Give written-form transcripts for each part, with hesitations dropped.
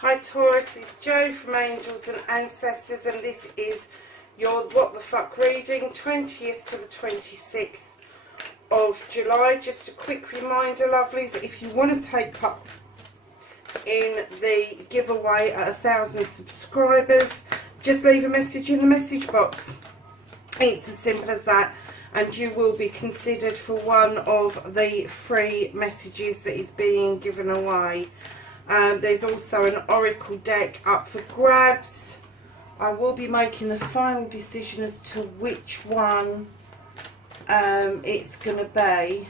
Hi Taurus, it's Jo from Angels and Ancestors, and this is your What the Fuck reading, 20th to the 26th of July. Just a quick reminder, lovelies, that if you want to take up in the giveaway at 1,000 subscribers, just leave a message in the message box. It's as simple as that, and you will be considered for one of the free messages that is being given away. There's also an oracle deck up for grabs. I will be making the final decision as to which one it's going to be.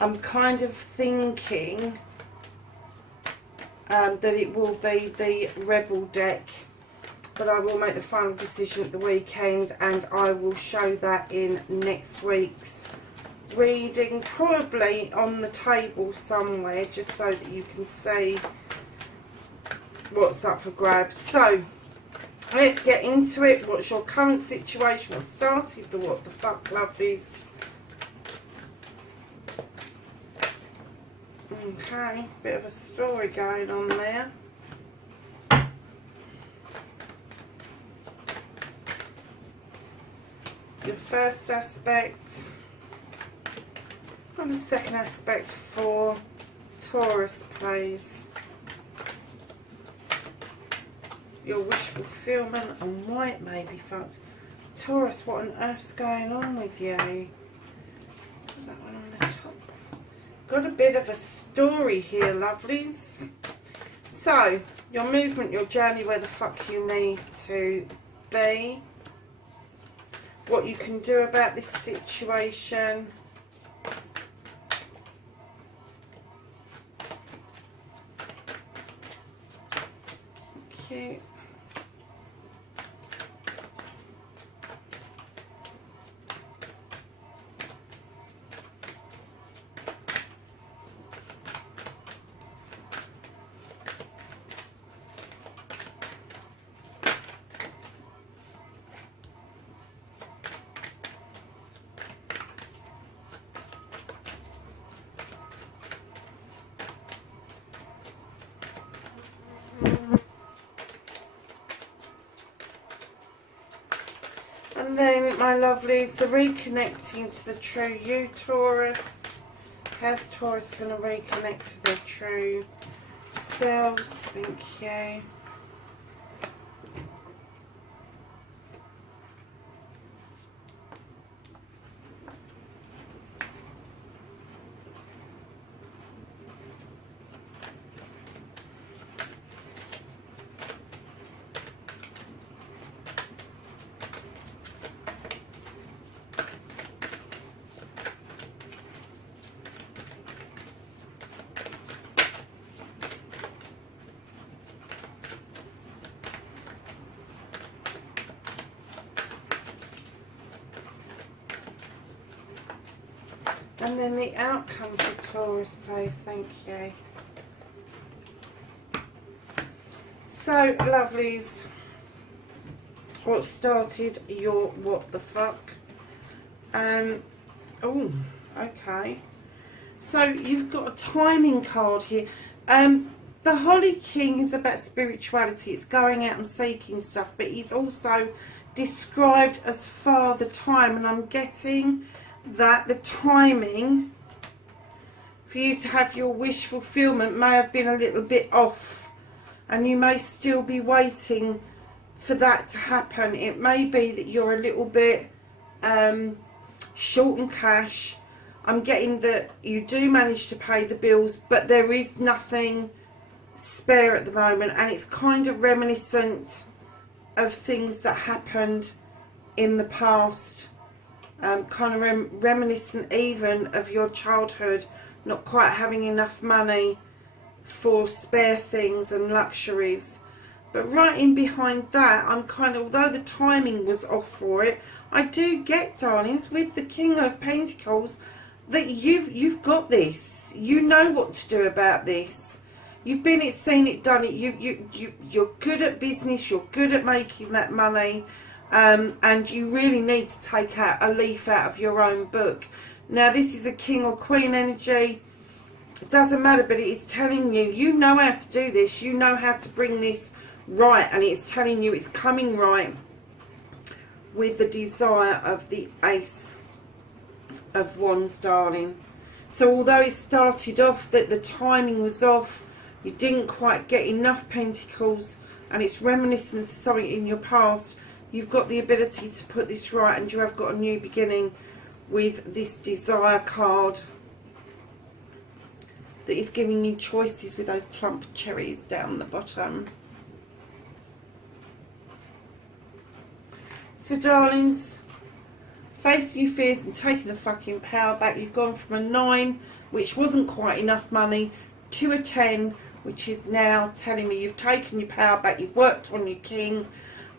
I'm kind of thinking that it will be the Rebel deck, but I will make the final decision at the weekend, and I will show that in next week's reading, probably on the table somewhere, just so that you can see what's up for grabs. So let's get into it. What's your current situation? What started the what the fuck, lovelies? Okay, bit of a story going on there. Your first aspect, and the second aspect for Taurus, please. Your wish fulfillment and why it may be fucked. Taurus, what on earth's going on with you? Put that one on the top. Got a bit of a story here, lovelies. So, your movement, your journey, where the fuck you need to be. What you can do about this situation. Cute. And then, my lovelies, the reconnecting to the true you, Taurus. How's Taurus going to reconnect to their true selves? Thank you. And then the outcome for Taurus, please. Thank you. So, lovelies, what started your what the fuck? Oh, okay. So, you've got a timing card here. The Holly King is about spirituality. It's going out and seeking stuff, but he's also described as Father Time, and I'm getting that the timing for you to have your wish fulfillment may have been a little bit off, and you may still be waiting for that to happen. It may be that you're a little bit short on cash. I'm getting that you do manage to pay the bills, but there is nothing spare at the moment, and it's kind of reminiscent of things that happened in the past. Kind of reminiscent even of your childhood, not quite having enough money for spare things and luxuries. But right in behind that, I'm kind of, although the timing was off for it, I do get, darlings, with the King of Pentacles, that you've got this. You know what to do about this. You've been it, seen it, done it. You're good at business. You're good at making that money. And you really need to take out a leaf out of your own book. Now, this is a King or Queen energy. It doesn't matter, but it is telling you, you know how to do this. You know how to bring this right. And it's telling you it's coming right with the desire of the Ace of Wands, darling. So although it started off that the timing was off, you didn't quite get enough pentacles, and it's reminiscent of something in your past, you've got the ability to put this right, and you have got a new beginning with this desire card that is giving you choices with those plump cherries down the bottom. So darlings, facing your fears and taking the fucking power back. You've gone from a 9, which wasn't quite enough money, to a 10, which is now telling me you've taken your power back, you've worked on your king,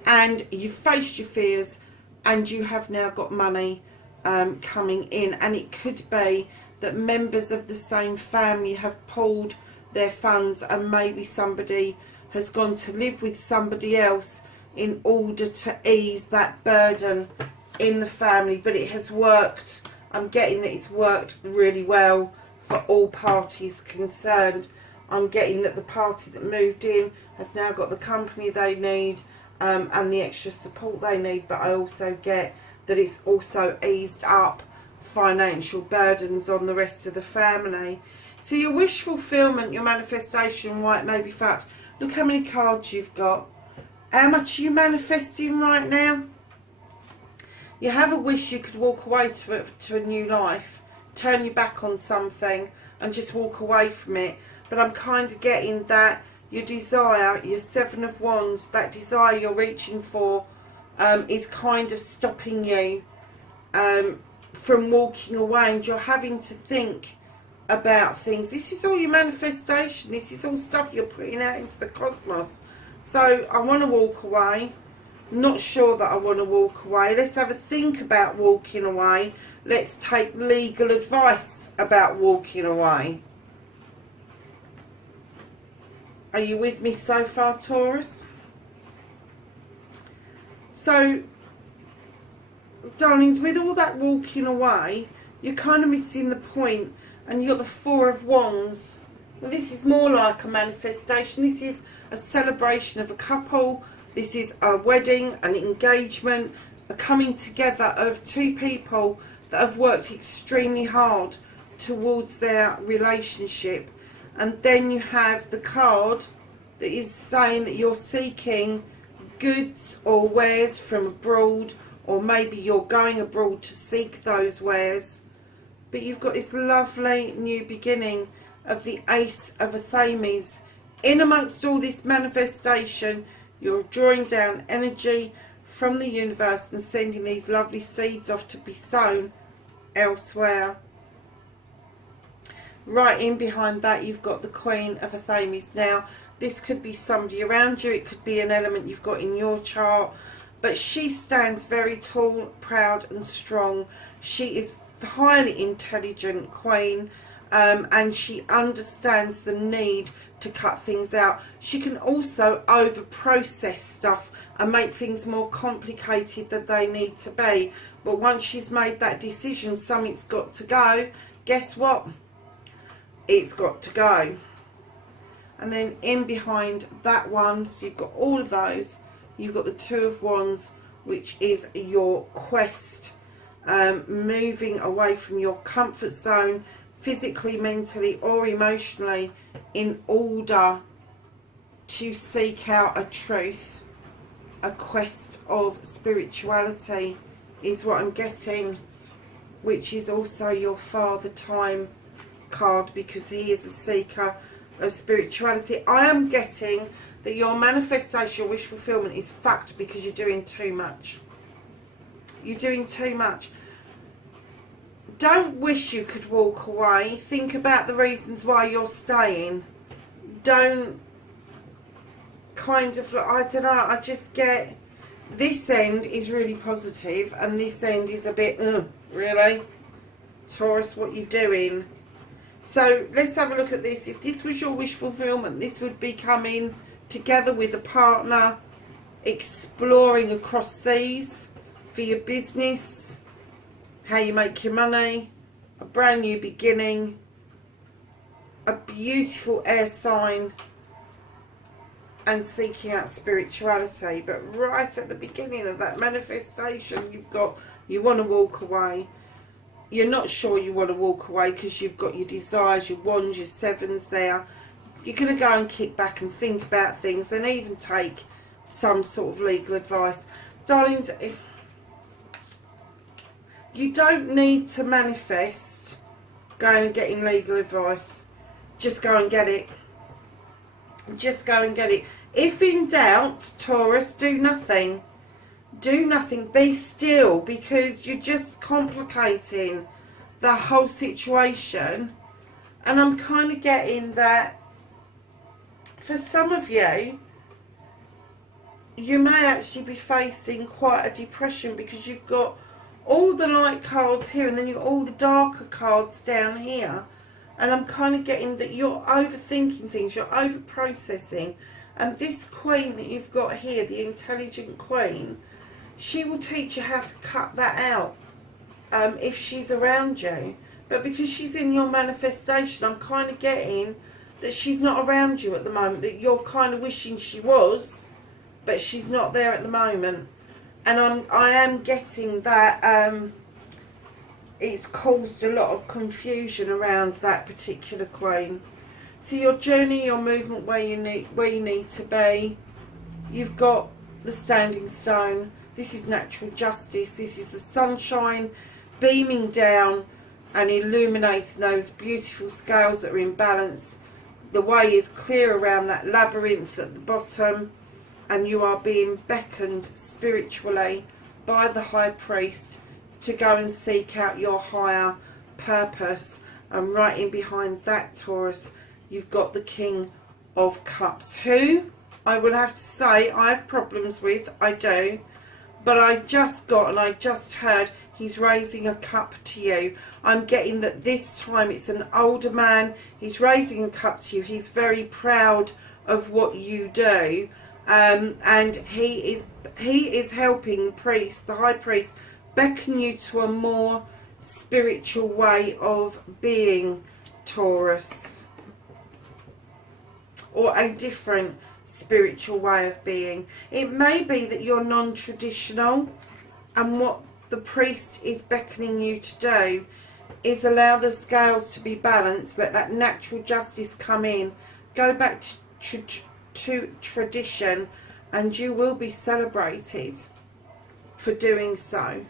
and you've faced your fears, and you have now got money coming in. And it could be that members of the same family have pulled their funds, and maybe somebody has gone to live with somebody else in order to ease that burden in the family. But it has worked. I'm getting that it's worked really well for all parties concerned. I'm getting that the party that moved in has now got the company they need and the extra support they need. But I also get that it's also eased up financial burdens on the rest of the family. So your wish fulfillment, your manifestation, right, maybe fact. Look how many cards you've got. How much are you manifesting right now? You have a wish you could walk away to a new life, turn your back on something and just walk away from it. But I'm kind of getting that your desire, your 7 of Wands, that desire you're reaching for is kind of stopping you from walking away, and you're having to think about things. This is all your manifestation. This is all stuff you're putting out into the cosmos. So I want to walk away. Not sure that I want to walk away. Let's have a think about walking away. Let's take legal advice about walking away. Are you with me so far, Taurus? So, darlings, with all that walking away, you're kind of missing the point. And you've got the 4 of Wands. Well, this is more like a manifestation. This is a celebration of a couple. This is a wedding, an engagement, a coming together of 2 people that have worked extremely hard towards their relationship. And then you have the card that is saying that you're seeking goods or wares from abroad, or maybe you're going abroad to seek those wares. But you've got this lovely new beginning of the Ace of Athames. In amongst all this manifestation, you're drawing down energy from the universe and sending these lovely seeds off to be sown elsewhere. Right in behind that, you've got the Queen of Athames. Now, this could be somebody around you. It could be an element you've got in your chart. But she stands very tall, proud and strong. She is highly intelligent queen, and she understands the need to cut things out. She can also over process stuff and make things more complicated than they need to be. But once she's made that decision, something's got to go, guess what? It's got to go. And then in behind that one, so you've got all of those, you've got the 2 of Wands, which is your quest, moving away from your comfort zone, physically, mentally or emotionally, in order to seek out a truth. A quest of spirituality is what I'm getting, which is also your Father Time card, because he is a seeker of spirituality. I am getting that your manifestation, your wish fulfillment is fucked because you're doing too much. You're doing too much. Don't wish you could walk away. Think about the reasons why you're staying. Don't kind of, I don't know, I just get this end is really positive and this end is a bit, really? Taurus, what you doing? So let's have a look at this. If this was your wish fulfillment, this would be coming together with a partner, exploring across seas for your business, how you make your money, a brand new beginning, a beautiful air sign and seeking out spirituality. But right at the beginning of that manifestation, you've got, you want to walk away. You're not sure you want to walk away because you've got your desires, your wands, your sevens there. You're going to go and kick back and think about things and even take some sort of legal advice. Darlings, you don't need to manifest going and getting legal advice. Just go and get it. Just go and get it. If in doubt, Taurus, do nothing. Do nothing. Be still, because you're just complicating the whole situation. And I'm kind of getting that for some of you, you may actually be facing quite a depression because you've got all the light cards here and then you've got all the darker cards down here. And I'm kind of getting that you're overthinking things, you're over processing. And this queen that you've got here, the intelligent queen, she will teach you how to cut that out if she's around you. But because she's in your manifestation, I'm kind of getting that she's not around you at the moment, that you're kind of wishing she was, but she's not there at the moment. And I am getting that it's caused a lot of confusion around that particular queen. So your journey, your movement, where you need to be, you've got the standing stone. This is natural justice. This is the sunshine beaming down and illuminating those beautiful scales that are in balance. The way is clear around that labyrinth at the bottom, and you are being beckoned spiritually by the high priest to go and seek out your higher purpose. And right in behind that, Taurus, you've got the King of Cups, who I will have to say I have problems with. I do. But I just got and I just heard he's raising a cup to you. I'm getting that this time it's an older man. He's raising a cup to you. He's very proud of what you do. And he is helping priest, the high priest, beckon you to a more spiritual way of being, Taurus. Or a different spiritual way of being. It may be that you're non-traditional, and what the priest is beckoning you to do is allow the scales to be balanced, let that natural justice come in, go back to tradition, and you will be celebrated for doing so.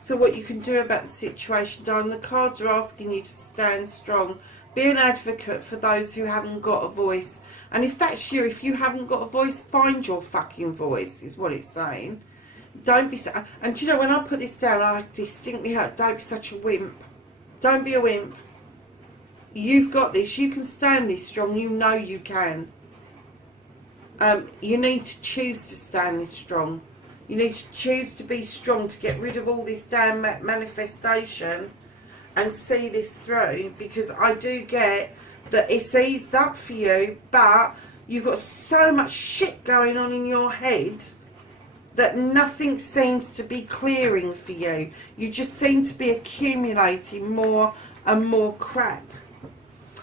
So what you can do about the situation, darling, the cards are asking you to stand strong. Be an advocate for those who haven't got a voice. And if that's you, if you haven't got a voice, find your fucking voice, is what it's saying. Don't be so... And do you know, when I put this down, I distinctly heard, don't be such a wimp. Don't be a wimp. You've got this. You can stand this strong. You know you can. You need to choose to stand this strong. You need to choose to be strong, to get rid of all this damn manifestation and see this through, because I do get that it's eased up for you, but you've got so much shit going on in your head that nothing seems to be clearing for you. You just seem to be accumulating more and more crap.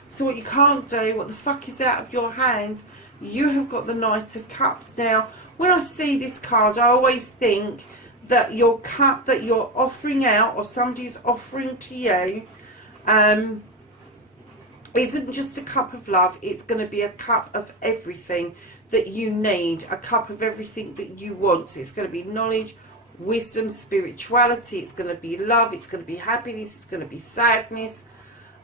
So what you can't do, what the fuck is out of your hands, you have got the Knight of Cups. Now, when I see this card, I always think that your cup that you're offering out, or somebody's offering to you, isn't just a cup of love. It's going to be a cup of everything that you need, a cup of everything that you want. So it's going to be knowledge, wisdom, spirituality. It's going to be love. It's going to be happiness. It's going to be sadness.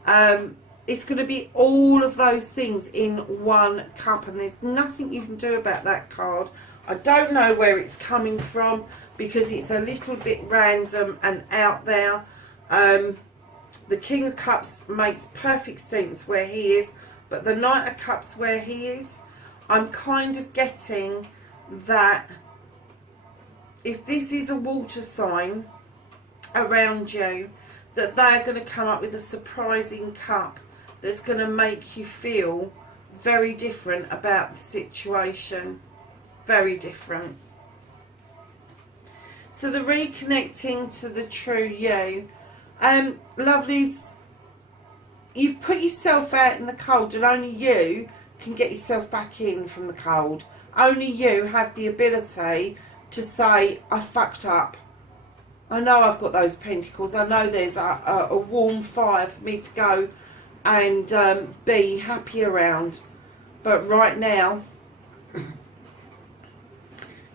It's going to be all of those things in one cup, and there's nothing you can do about that card. I don't know where it's coming from because it's a little bit random and out there. The King of Cups makes perfect sense where he is, but the Knight of Cups where he is, I'm kind of getting that if this is a water sign around you, that they're going to come up with a surprising cup that's going to make you feel very different about the situation. Very different. So the reconnecting to the true you. Lovelies, you've put yourself out in the cold, and only you can get yourself back in from the cold. Only you have the ability to say, I fucked up. I know I've got those pentacles. I know there's a warm fire for me to go and be happy around. But right now,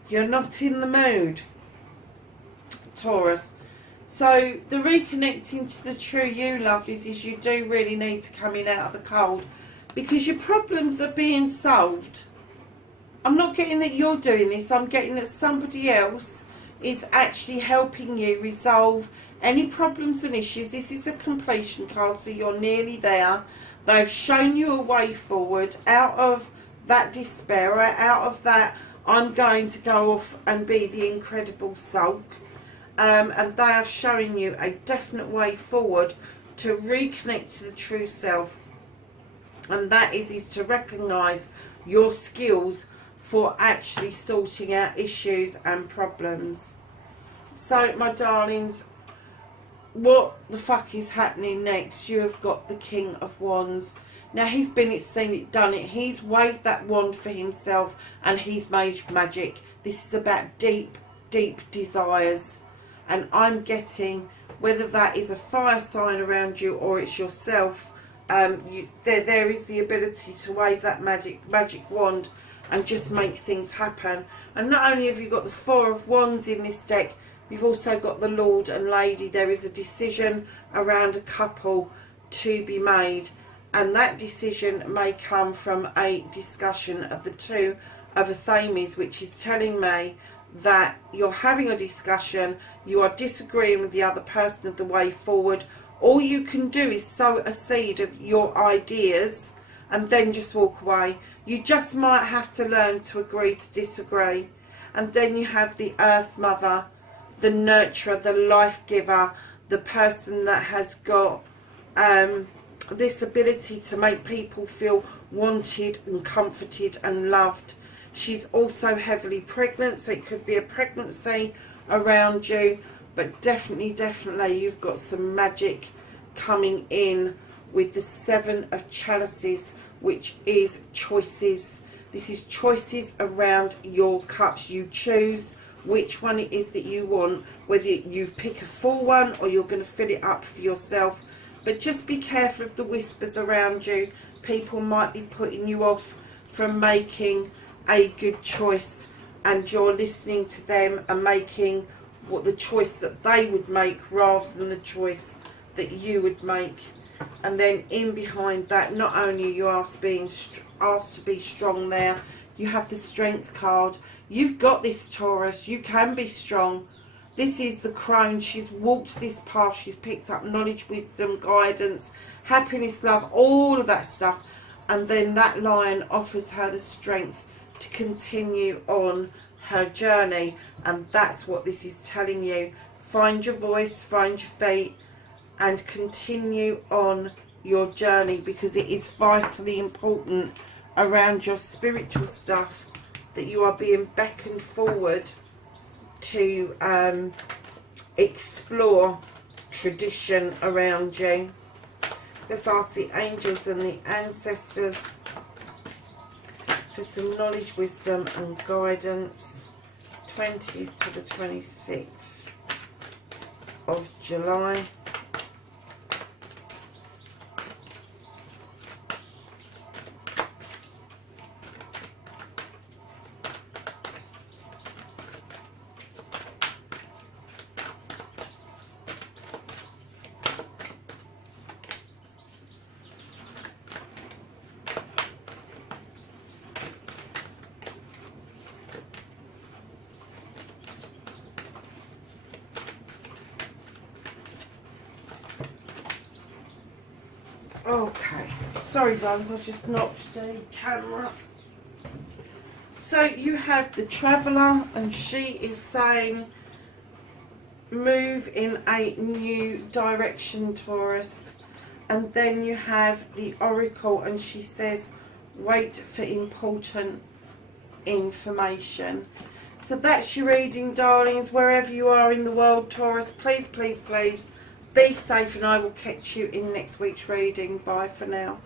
you're not in the mood, Taurus. So the reconnecting to the true you, lovelies, is you do really need to come in out of the cold, because your problems are being solved. I'm not getting that you're doing this. I'm getting that somebody else is actually helping you resolve any problems and issues. This is a completion card, so you're nearly there. They've shown you a way forward out of that despair, out of that I'm going to go off and be the incredible sulk. And they are showing you a definite way forward to reconnect to the true self. And that is to recognise your skills for actually sorting out issues and problems. So, my darlings, what the fuck is happening next? You have got the King of Wands. Now, he's been it, seen it, done it. He's waved that wand for himself and he's made magic. This is about deep, deep desires. And I'm getting, whether that is a fire sign around you or it's yourself, there is the ability to wave that magic wand and just make things happen. And not only have you got the Four of Wands in this deck, you've also got the Lord and Lady. There is a decision around a couple to be made, and that decision may come from a discussion of the two other Thames, which is telling me that you're having a discussion, you are disagreeing with the other person of the way forward. All you can do is sow a seed of your ideas and then just walk away. You just might have to learn to agree to disagree. And then you have the Earth Mother, the nurturer, the life giver, the person that has got this ability to make people feel wanted and comforted and loved. She's also heavily pregnant, so it could be a pregnancy around you, but definitely you've got some magic coming in with the Seven of Chalices, which is choices. This is choices around your cups. You choose which one it is that you want, whether you pick a full one or you're going to fill it up for yourself. But just be careful of the whispers around you. People might be putting you off from making a good choice, and you're listening to them and making what the choice that they would make rather than the choice that you would make. And then in behind that, not only are you asked to be strong there, you have the Strength card. You've got this, Taurus. You can be strong. This is the crone. She's walked this path. She's picked up knowledge, wisdom, guidance, happiness, love, all of that stuff. And then that Lion offers her the strength to continue on her journey. And that's what this is telling you. Find your voice, find your feet, and continue on your journey, because it is vitally important around your spiritual stuff that you are being beckoned forward to explore tradition around you. Let's ask the angels and the ancestors for some knowledge, wisdom and guidance. 20th to the 26th of July. Okay, sorry darlings, I just knocked the camera. So you have the Traveller, and she is saying move in a new direction, Taurus. And then you have the Oracle, and she says wait for important information. So that's your reading, darlings. Wherever you are in the world, Taurus, please Be safe, and I will catch you in next week's reading. Bye for now.